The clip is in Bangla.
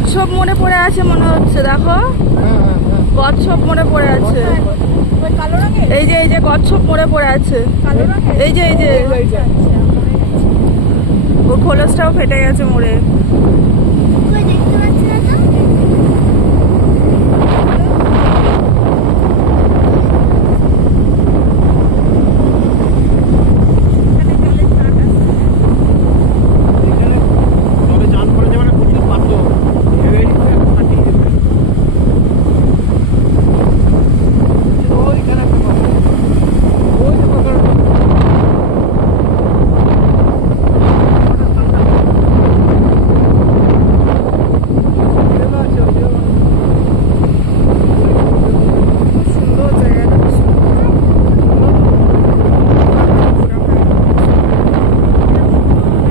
কচ্ছপ মনে পড়ে আছে মনে হচ্ছে, দেখো কচ্ছপ মনে পড়ে আছে। এই যে কচ্ছপ মরে পড়ে আছে, এই যে ওর খোলসটাও ফেটে গেছে মরে।